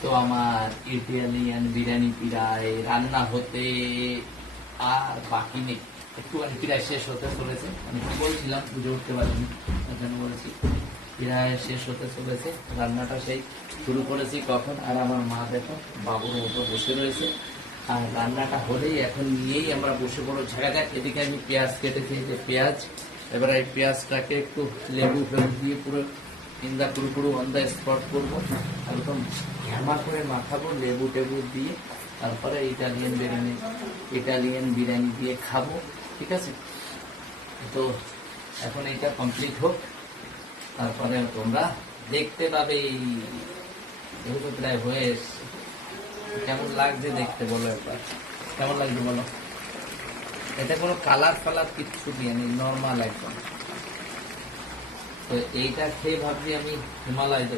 তো আমার ইটালিয়ান বিরিয়ানি প্রায় রান্না হতে আর বাকি নেই, একটুখানি প্রায় শেষ হতে চলেছে। আমি কি বলছিলাম, বুঝে উঠতে পারিনি, ওখানে বলেছি প্রায় শেষ হতে চলেছে। রান্নাটা সেই শুরু করেছি কখন, আর আমার মা দেখো বাবুর মতো বসে রয়েছে। আর রান্নাটা হলেই এখন নিয়েই আমরা বসে পড়ো ঝাড়া যাক। এদিকে আমি পেঁয়াজ কেটেছি, যে পেঁয়াজ, এবার এই পেঁয়াজটাকে একটু লেবু ফেবু দিয়ে পুরো ইন্দা পুরো অন দ্য স্পট করবো, একদম ঘ্যামা করে মাখাবো লেবু টেবু দিয়ে। তারপরে ইটালিয়ান বিরিয়ানি দিয়ে খাবো, ঠিক আছে? তো এখন এটা কমপ্লিট হোক, তারপরে তোমরা দেখতে পাবে। যেহেতু প্রায় হয়ে এসছে, কেমন লাগছে দেখতে বলো একবার, কেমন লাগছে বলো? এটা কোনো কালার ফালার কিচ্ছু দিয়ে নেই, নর্মাল একদম। তো এইটা খেয়ে ভাবছি আমি হিমালয় দেবো।